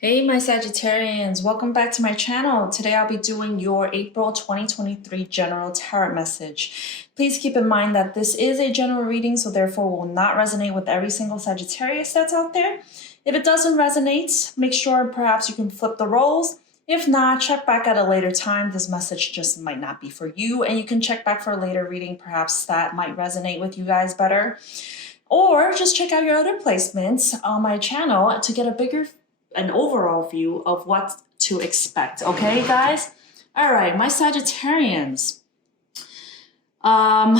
Hey my Sagittarians, welcome back to my channel. Today I'll be doing your April 2023 general tarot message. Please keep in mind that this is a general reading, so therefore will not resonate with every single Sagittarius that's out there. If it doesn't resonate, make sure perhaps you can flip the roles. If not, check back at a later time. This message just might not be for you, and you can check back for a later reading. Perhaps that might resonate with you guys better. Or just check out your other placements on my channel to get an overall view of what to expect. Okay, guys? All right, my Sagittarians. Let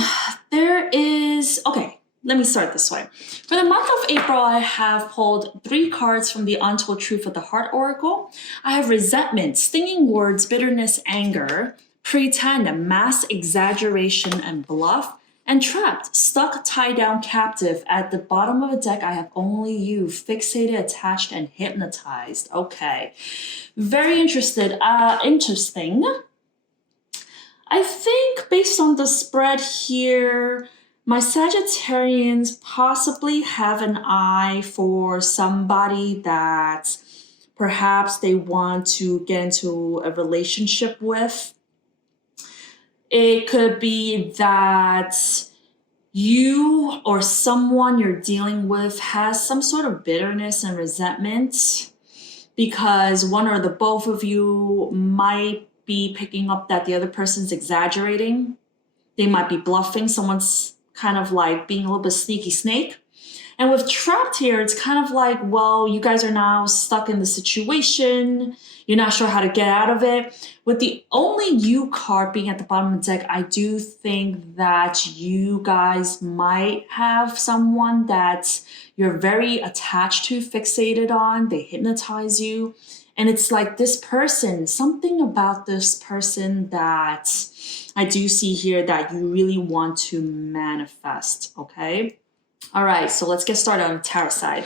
me start this way. For the month of April, I have pulled 3 cards from the Untold Truth of the Heart Oracle. I have resentment, stinging words, bitterness, anger, pretend, mass exaggeration, and bluff. And trapped, stuck, tied down, captive. At the bottom of the deck, I have only you, fixated, attached, and hypnotized. Okay, very interesting. I think based on the spread here, my Sagittarians possibly have an eye for somebody that perhaps they want to get into a relationship with. It could be that you or someone you're dealing with has some sort of bitterness and resentment because one or the both of you might be picking up that the other person's exaggerating. They might be bluffing. Someone's kind of like being a little bit sneaky snake. And with trapped here, it's kind of like, well, you guys are now stuck in the situation. You're not sure how to get out of it. With the only you card being at the bottom of the deck, I do think that you guys might have someone that you're very attached to, fixated on. They hypnotize you. And it's like this person, something about this person that I do see here that you really want to manifest, okay? All right, so let's get started on the tarot side.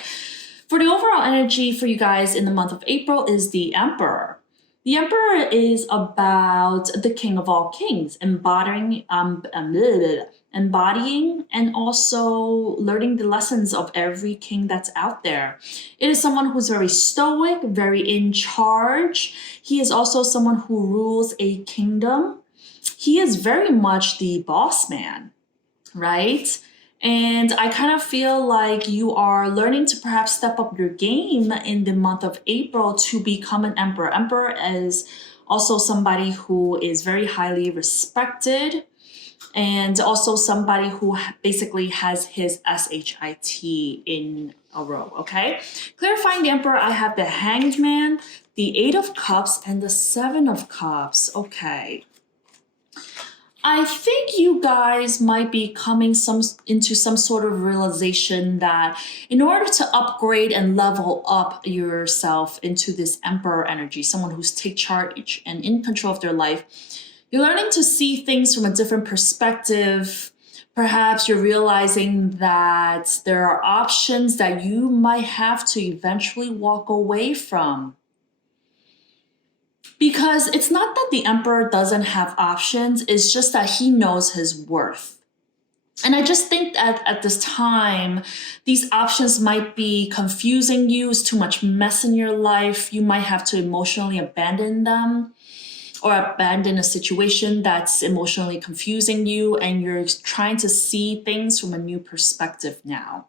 For the overall energy for you guys in the month of April is the Emperor. The Emperor is about the King of all kings, embodying and also learning the lessons of every king that's out there. It is someone who's very stoic, very in charge. He is also someone who rules a kingdom. He is very much the boss man, right? And I kind of feel like you are learning to perhaps step up your game in the month of April to become an emperor. Emperor is also somebody who is very highly respected and also somebody who basically has his SHIT in a row, okay? Clarifying the Emperor, I have the Hanged Man, the 8 of Cups, and the 7 of Cups, okay. I think you guys might be coming into some sort of realization that in order to upgrade and level up yourself into this Emperor energy, someone who's take charge and in control of their life, you're learning to see things from a different perspective. Perhaps you're realizing that there are options that you might have to eventually walk away from. Because it's not that the Emperor doesn't have options, it's just that he knows his worth. And I just think that at this time, these options might be confusing you. It's too much mess in your life. You might have to emotionally abandon them or abandon a situation that's emotionally confusing you, and you're trying to see things from a new perspective now.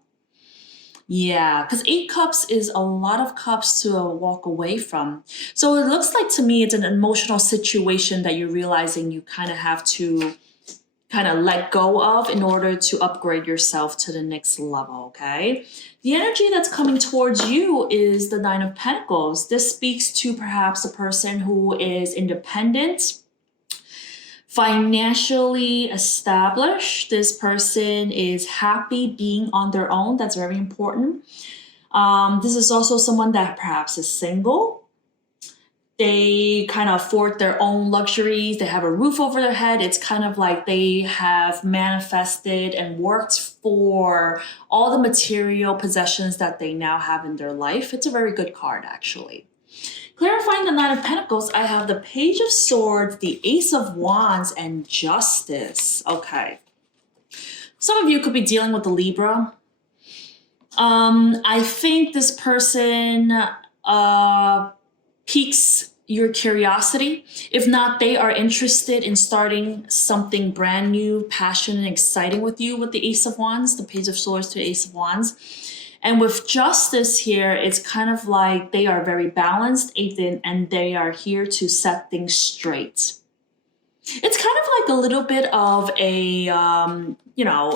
Yeah, because 8 cups is a lot of cups to walk away from. So it looks like to me it's an emotional situation that you're realizing you kind of have to kind of let go of in order to upgrade yourself to the next level, okay? The energy that's coming towards you is the 9 of Pentacles. This speaks to perhaps a person who is independent, financially established. This person is happy being on their own. That's very important. This is also someone that perhaps is single. They kind of afford their own luxuries. They have a roof over their head. It's kind of like they have manifested and worked for all the material possessions that they now have in their life. It's a very good card, actually. Clarifying the 9 of Pentacles, I have the Page of Swords, the Ace of Wands, and Justice. Okay. Some of you could be dealing with the Libra. I think this person piques your curiosity. If not, they are interested in starting something brand new, passionate, and exciting with you with the Ace of Wands, the Page of Swords to Ace of Wands. And with Justice here, it's kind of like they are very balanced, Ethan, and they are here to set things straight. It's kind of like a little bit of a,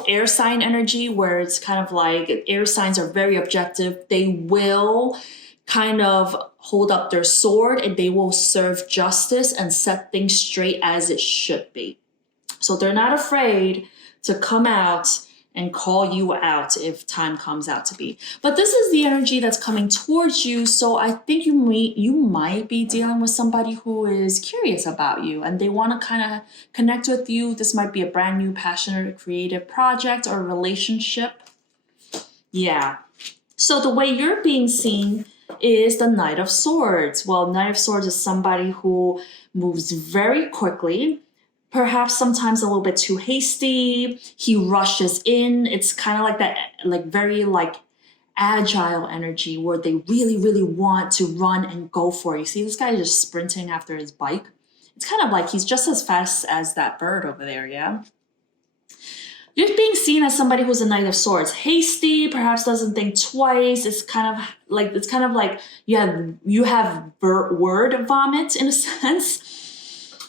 air sign energy where it's kind of like air signs are very objective. They will kind of hold up their sword and they will serve justice and set things straight as it should be. So they're not afraid to come out and call you out if time comes out to be. But this is the energy that's coming towards you. So I think you might be dealing with somebody who is curious about you and they want to kind of connect with you. This might be a brand new, passionate, creative project or relationship. Yeah. So the way you're being seen is the Knight of Swords. Well, Knight of Swords is somebody who moves very quickly, perhaps sometimes a little bit too hasty. He rushes in. It's kind of like that, like very like agile energy where they really, really want to run and go for it. You see, this guy is just sprinting after his bike. It's kind of like he's just as fast as that bird over there, yeah? You're being seen as somebody who's a Knight of Swords, hasty, perhaps doesn't think twice. It's kind of like you have word vomit in a sense.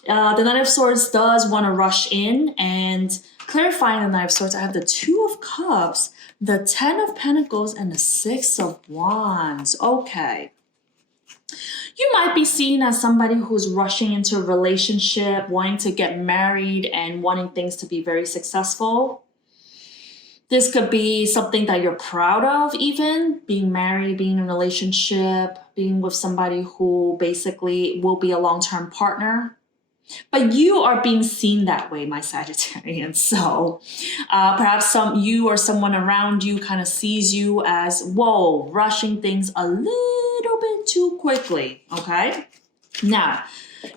The Knight of Swords does want to rush in, and clarifying the Knight of Swords, I have the Two of Cups, the Ten of Pentacles, and the Six of Wands. Okay. You might be seen as somebody who's rushing into a relationship, wanting to get married and wanting things to be very successful. This could be something that you're proud of, even being married, being in a relationship, being with somebody who basically will be a long-term partner. But you are being seen that way, my Sagittarian. So perhaps you or someone around you kind of sees you as, whoa, rushing things a little bit too quickly, okay? Now,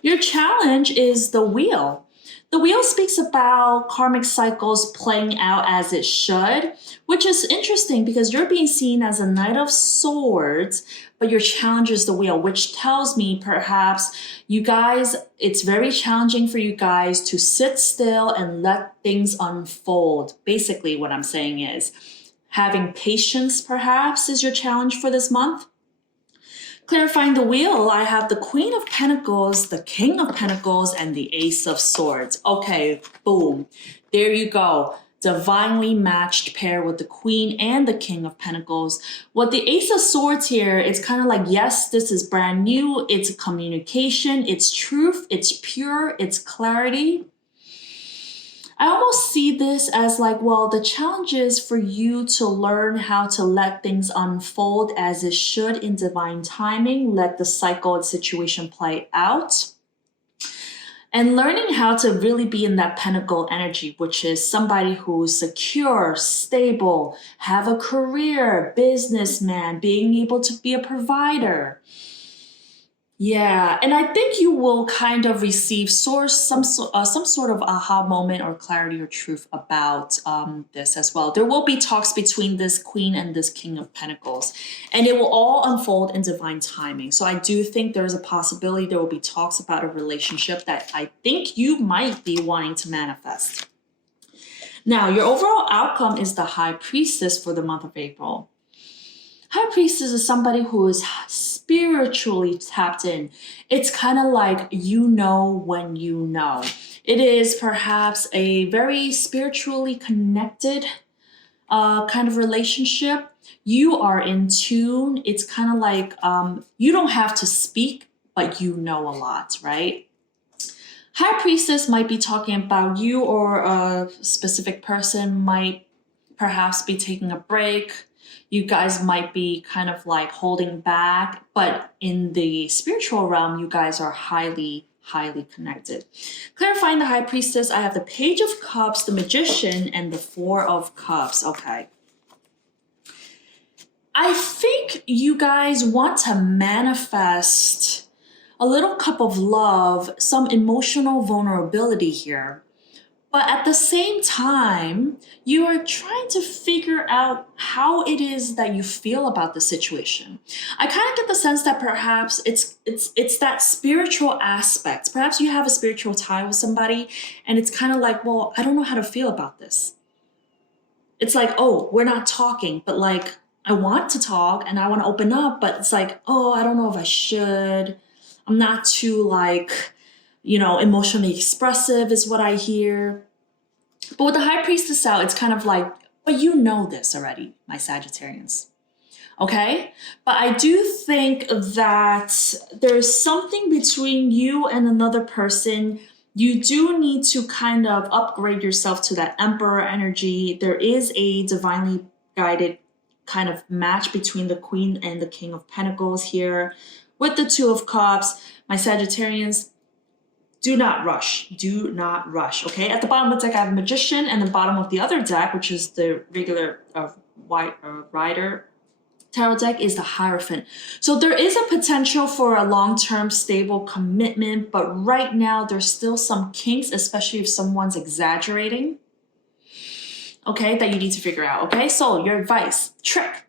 your challenge is the Wheel. The Wheel speaks about karmic cycles playing out as it should, which is interesting because you're being seen as a Knight of Swords, but your challenge is the Wheel, which tells me perhaps you guys, it's very challenging for you guys to sit still and let things unfold. Basically, what I'm saying is having patience perhaps is your challenge for this month. Clarifying the Wheel, I have the Queen of Pentacles, the King of Pentacles, and the Ace of Swords. Okay, boom. There you go. Divinely matched pair with the Queen and the King of Pentacles. With the Ace of Swords here, it's kind of like, yes, this is brand new. It's communication, it's truth, it's pure, it's clarity. I almost see this as like, well, the challenge is for you to learn how to let things unfold as it should in divine timing, let the cycle and situation play out. And learning how to really be in that pentacle energy, which is somebody who's secure, stable, have a career, businessman, being able to be a provider. Yeah, and I think you will kind of receive some sort of aha moment or clarity or truth about this as well. There will be talks between this Queen and this King of Pentacles, and it will all unfold in divine timing. So I do think there is a possibility there will be talks about a relationship that I think you might be wanting to manifest. Now, your overall outcome is the High Priestess for the month of April. High Priestess is somebody who is spiritually tapped in. It's kind of like you know when you know. It is perhaps a very spiritually connected kind of relationship. You are in tune. It's kind of like you don't have to speak, but you know a lot, right? High Priestess might be talking about you, or a specific person might perhaps be taking a break. You guys might be kind of like holding back, but in the spiritual realm, you guys are highly, highly connected. Clarifying the High Priestess, I have the Page of Cups, the Magician, and the Four of Cups. Okay. I think you guys want to manifest a little cup of love, some emotional vulnerability here. But at the same time, you are trying to figure out how it is that you feel about the situation. I kind of get the sense that perhaps it's that spiritual aspect. Perhaps you have a spiritual tie with somebody and it's kind of like, well, I don't know how to feel about this. It's like, oh, we're not talking, but like I want to talk and I want to open up, but it's like, oh, I don't know if I should. I'm not too like, emotionally expressive is what I hear. But with the High Priestess out, it's kind of like, but you know this already, my Sagittarians. Okay? But I do think that there's something between you and another person. You do need to kind of upgrade yourself to that Emperor energy. There is a divinely guided kind of match between the Queen and the King of Pentacles here with the Two of Cups. My Sagittarians, do not rush. Do not rush. Okay. At the bottom of the deck, I have Magician, and the bottom of the other deck, which is the regular white Rider tarot deck, is the Hierophant. So there is a potential for a long-term stable commitment, but right now there's still some kinks, especially if someone's exaggerating. Okay, that you need to figure out. Okay, so your advice, trick.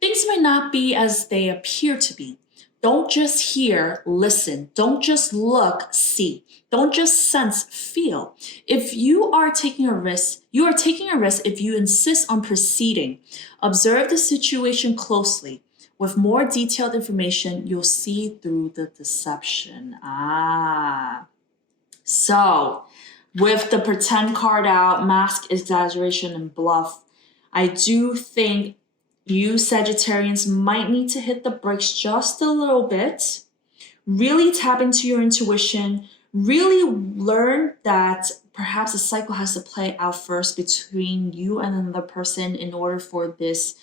Things may not be as they appear to be. Don't just hear, listen. Don't just look, see. Don't just sense, feel. If you are taking a risk, you are taking a risk if you insist on proceeding. Observe the situation closely. With more detailed information, you'll see through the deception. So with the pretend card out, mask, exaggeration, and bluff, I do think you Sagittarians might need to hit the brakes just a little bit, really tap into your intuition, really learn that perhaps a cycle has to play out first between you and another person in order for this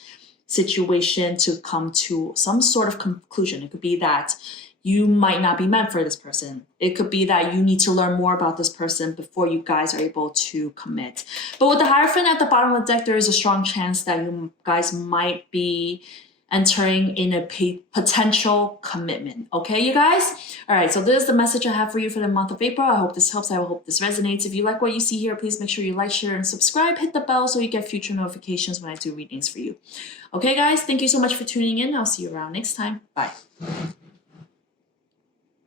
situation to come to some sort of conclusion. It could be that you might not be meant for this person. It could be that you need to learn more about this person before you guys are able to commit. But with the Hierophant at the bottom of the deck, there is a strong chance that you guys might be entering in a potential commitment. Okay, you guys? All right, so this is the message I have for you for the month of April. I hope this helps. I hope this resonates. If you like what you see here, please make sure you like, share, and subscribe. Hit the bell so you get future notifications when I do readings for you. Okay, guys, thank you so much for tuning in. I'll see you around next time. Bye.